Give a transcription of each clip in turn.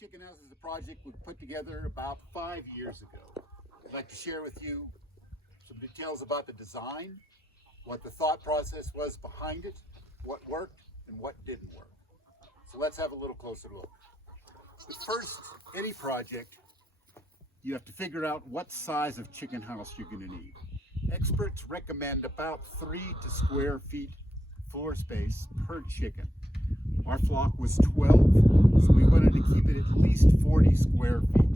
The chicken house is a project we put together about 5 years ago. I'd like to share with you some details about the design, what the thought process was behind it, what worked and what didn't work. So let's have a little closer look. But first, any project, you have to figure out what size of chicken house you're going to need. Experts recommend about 3 square feet floor space per chicken. Our flock was 12, so we wanted to keep it at least 40 square feet.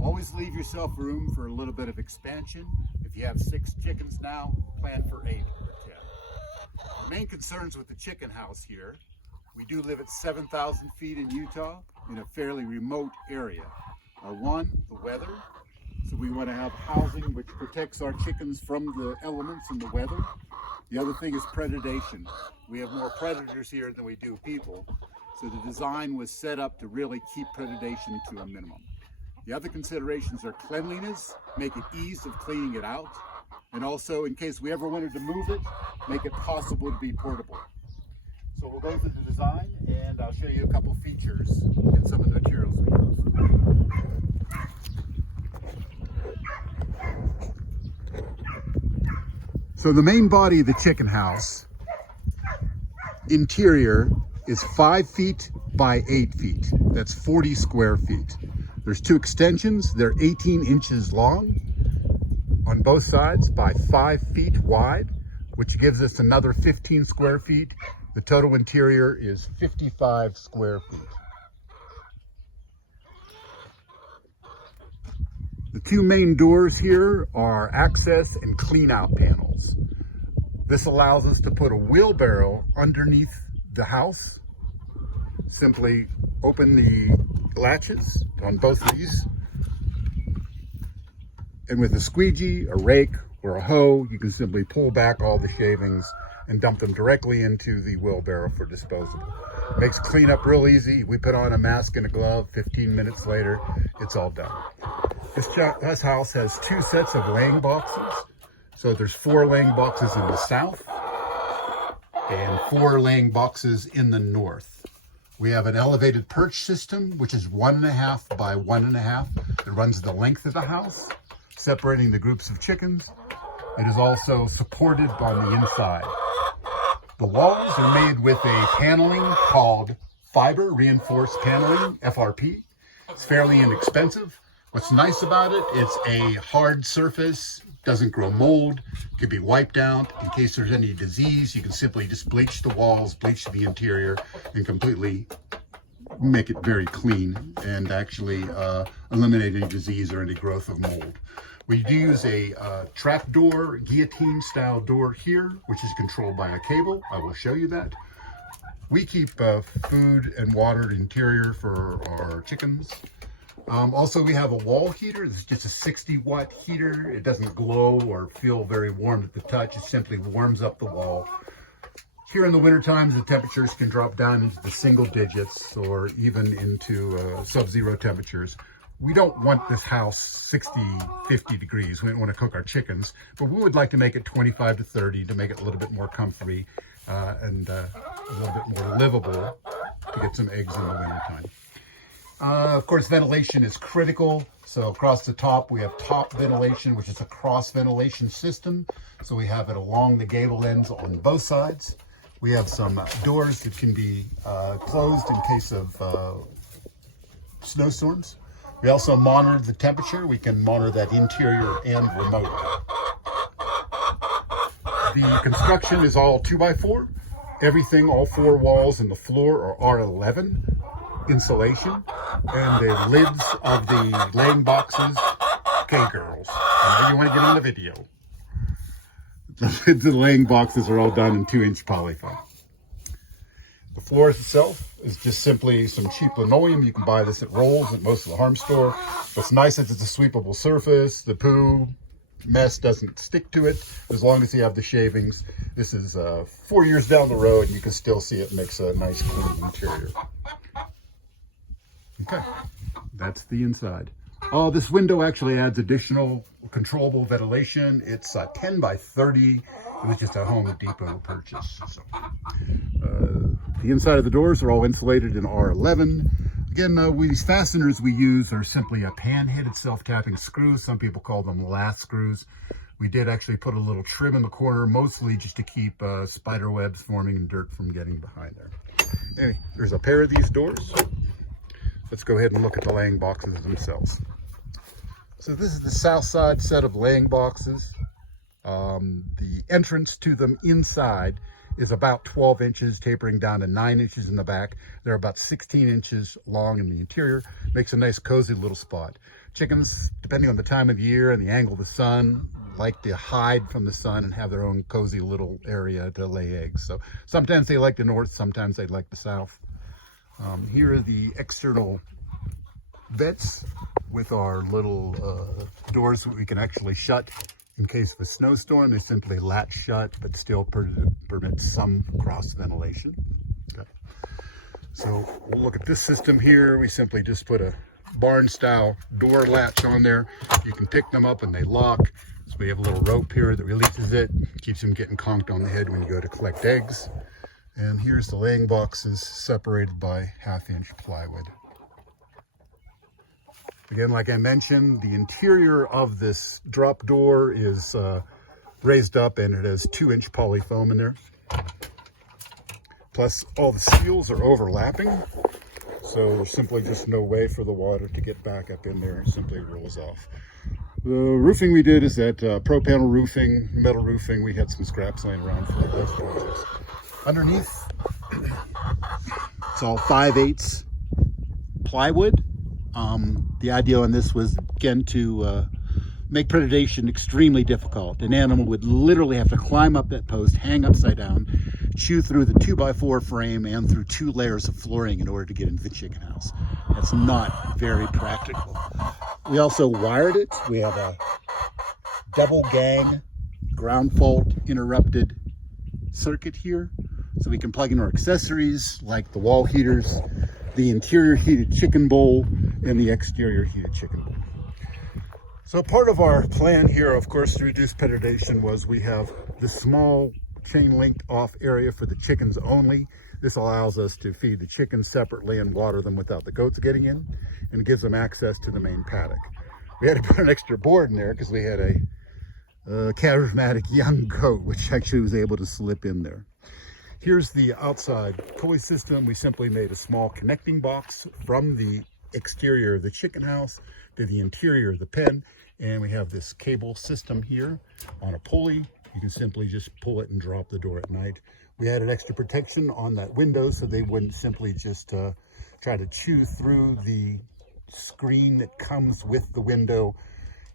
Always leave yourself room for a little bit of expansion. If you have 6 chickens now, plan for 8 or 10. The main concerns with the chicken house here, we do live at 7,000 feet in Utah in a fairly remote area. One, the weather. So we want to have housing which protects our chickens from the elements and the weather. The other thing is predation. We have more predators here than we do people. So the design was set up to really keep predation to a minimum. The other considerations are cleanliness, make it ease of cleaning it out, and also in case we ever wanted to move it, make it possible to be portable. So we'll go through the design and I'll show you a couple features and some of the materials we use. So the main body of the chicken house, interior, is 5 feet by 8 feet. That's 40 square feet. There's 2 extensions. They're 18 inches long on both sides by 5 feet wide, which gives us another 15 square feet. The total interior is 55 square feet. The 2 main doors here are access and clean out panels. This allows us to put a wheelbarrow underneath the house. Simply open the latches on both of these. And with a squeegee, a rake, or a hoe, you can simply pull back all the shavings and dump them directly into the wheelbarrow for disposal. Makes cleanup real easy. We put on a mask and a glove, 15 minutes later, it's all done. This house has 2 sets of laying boxes. So there's 4 laying boxes in the south and 4 laying boxes in the north. We have an elevated perch system, which is 1.5 by 1.5. It runs the length of the house, separating the groups of chickens. It is also supported on the inside. The walls are made with a paneling called fiber reinforced paneling, FRP. It's fairly inexpensive. What's nice about it, it's a hard surface, doesn't grow mold, can be wiped out. In case there's any disease, you can simply just bleach the walls, bleach the interior, and completely make it very clean and actually eliminate any disease or any growth of mold. We do use a trap door, guillotine style door here, which is controlled by a cable. I will show you that. We keep food and water interior for our chickens. Also, we have a wall heater. This is just a 60-watt heater. It doesn't glow or feel very warm at the touch. It simply warms up the wall. Here in the winter times, the temperatures can drop down into the single digits or even into sub-zero temperatures. We don't want this house 60, 50 degrees. We don't want to cook our chickens, but we would like to make it 25 to 30 to make it a little bit more comfy and a little bit more livable to get some eggs in the wintertime. Of course, ventilation is critical. So across the top, we have top ventilation, which is a cross ventilation system. So we have it along the gable ends on both sides. We have some doors that can be closed in case of snowstorms. We also monitor the temperature. We can monitor that interior and remote. The construction is all 2x4. Everything, all 4 walls and the floor are R11 insulation, and the lids of the laying boxes, okay girls, I know you want to get on the video. The lids of the laying boxes are all done in 2-inch polyfoam. The floor itself is just simply some cheap linoleum. You can buy this at Rolls at most of the harm store. What's nice is it's a sweepable surface. The poo mess doesn't stick to it as long as you have the shavings. This is 4 years down the road and you can still see it makes a nice clean interior. Okay, that's the inside. Oh, this window actually adds additional controllable ventilation. It's 10 by 30. It was just a Home Depot purchase. So, the inside of the doors are all insulated in R11. Again, these fasteners we use are simply a pan-headed self-tapping screw. Some people call them lath screws. We did actually put a little trim in the corner, mostly just to keep spider webs forming and dirt from getting behind there. Anyway, there's a pair of these doors. Let's go ahead and look at the laying boxes themselves. So this is the south side set of laying boxes. The entrance to them inside is about 12 inches, tapering down to 9 inches in the back. They're about 16 inches long in the interior. Makes a nice cozy little spot. Chickens, depending on the time of year and the angle of the sun, like to hide from the sun and have their own cozy little area to lay eggs. So sometimes they like the north, sometimes they like the south. Here are the external vents with our little doors that we can actually shut in case of a snowstorm. They simply latch shut, but still permit some cross ventilation. Okay. So we'll look at this system here. We simply just put a barn style door latch on there. You can pick them up and they lock. So we have a little rope here that releases it, keeps them getting conked on the head when you go to collect eggs. And here's the laying boxes separated by 1/2-inch plywood. Again, like I mentioned, the interior of this drop door is raised up and it has 2-inch poly foam in there. Plus all the seals are overlapping. So there's simply just no way for the water to get back up in there. It simply rolls off. The roofing we did is that pro panel roofing, metal roofing. We had some scraps laying around for those projects. Underneath, it's all 5/8 plywood. The idea on this was, again, to make predation extremely difficult. An animal would literally have to climb up that post, hang upside down, chew through the 2x4 frame and through 2 layers of flooring in order to get into the chicken house. That's not very practical. We also wired it. We have a double gang ground fault interrupted circuit here. So we can plug in our accessories like the wall heaters, the interior heated chicken bowl, and the exterior heated chicken bowl. So part of our plan here, of course, to reduce predation was we have this small chain linked off area for the chickens only. This allows us to feed the chickens separately and water them without the goats getting in, and it gives them access to the main paddock. We had to put an extra board in there because we had a charismatic young goat, which actually was able to slip in there. Here's the outside pulley system. We simply made a small connecting box from the exterior of the chicken house to the interior of the pen. And we have this cable system here on a pulley. You can simply just pull it and drop the door at night. We added extra protection on that window so they wouldn't simply just try to chew through the screen that comes with the window.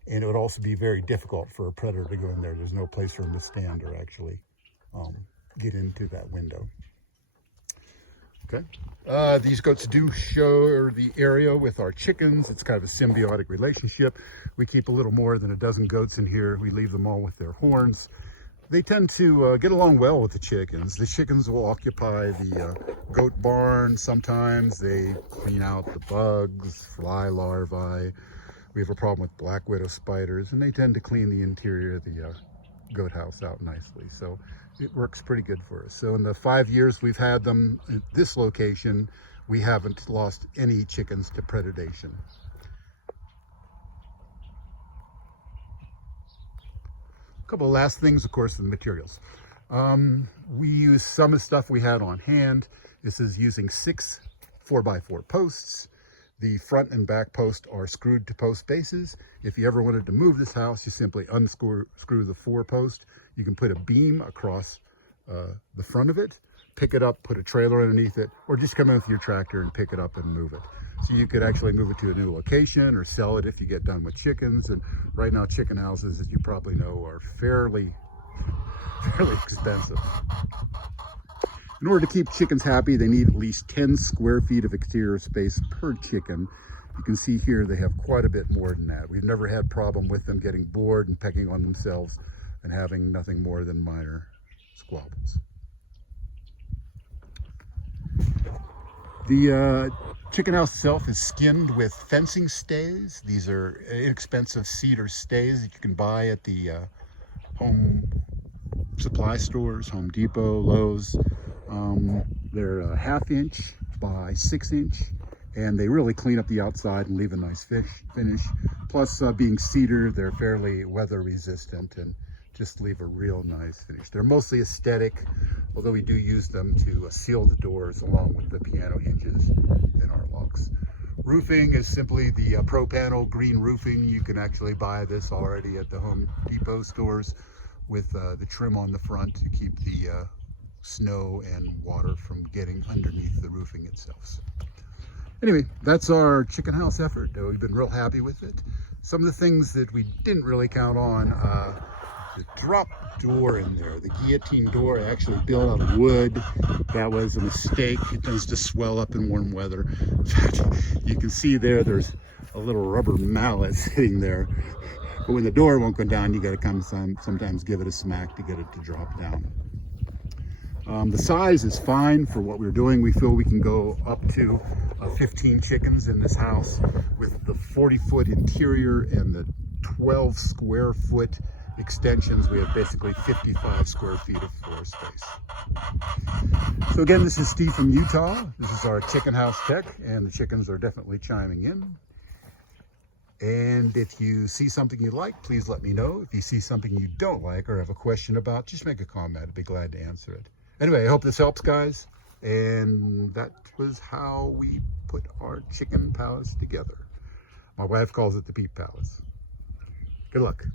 And it would also be very difficult for a predator to go in there. There's no place for them to stand or actually get into that window. Okay. These goats do share the area with our chickens. It's kind of a symbiotic relationship. We keep a little more than a dozen goats in here. We leave them all with their horns. They tend to get along well with the chickens. The chickens will occupy the goat barn. Sometimes they clean out the bugs, fly larvae. We have a problem with black widow spiders, and they tend to clean the interior of the goat house out nicely. So it works pretty good for us. So in the 5 years we've had them at this location, we haven't lost any chickens to predation. A couple of last things, of course, the materials. We use some of the stuff we had on hand. This is using 6 4x4 posts. The front and back posts are screwed to post bases. If you ever wanted to move this house, you simply unscrew the 4 post. You can put a beam across the front of it, pick it up, put a trailer underneath it, or just come in with your tractor and pick it up and move it. So you could actually move it to a new location or sell it if you get done with chickens. And right now, chicken houses, as you probably know, are fairly expensive. In order to keep chickens happy, they need at least 10 square feet of exterior space per chicken. You can see here they have quite a bit more than that. We've never had problem with them getting bored and pecking on themselves and having nothing more than minor squabbles. The chicken house itself is skinned with fencing stays. These are inexpensive cedar stays that you can buy at the home supply stores, Home Depot, Lowe's. They're 1/2 inch by 6 inch, and they really clean up the outside and leave a nice finish. Plus, being cedar, they're fairly weather resistant and just leave a real nice finish. They're mostly aesthetic, although we do use them to seal the doors along with the piano hinges in our locks. Roofing is simply the Pro Panel green roofing. You can actually buy this already at the Home Depot stores with the trim on the front to keep the snow and water from getting underneath the roofing itself. So, anyway, that's our chicken house effort. We've been real happy with it. Some of the things that we didn't really count on, the drop door in there, the guillotine door, I actually built out of wood. That was a mistake. It tends to swell up in warm weather. In fact, you can see there's a little rubber mallet sitting there. But when the door won't go down, you got to come sometimes give it a smack to get it to drop down. The size is fine for what we're doing. We feel we can go up to 15 chickens in this house with the 40-foot interior and the 12 square foot extensions. We have basically 55 square feet of floor space. So again, this is Steve from Utah. This is our chicken house tech, and the chickens are definitely chiming in. And if you see something you like, please let me know. If you see something you don't like or have a question about, just make a comment. I'd be glad to answer it. Anyway, I hope this helps, guys. And that was how we put our chicken palace together. My wife calls it the Peep Palace. Good luck.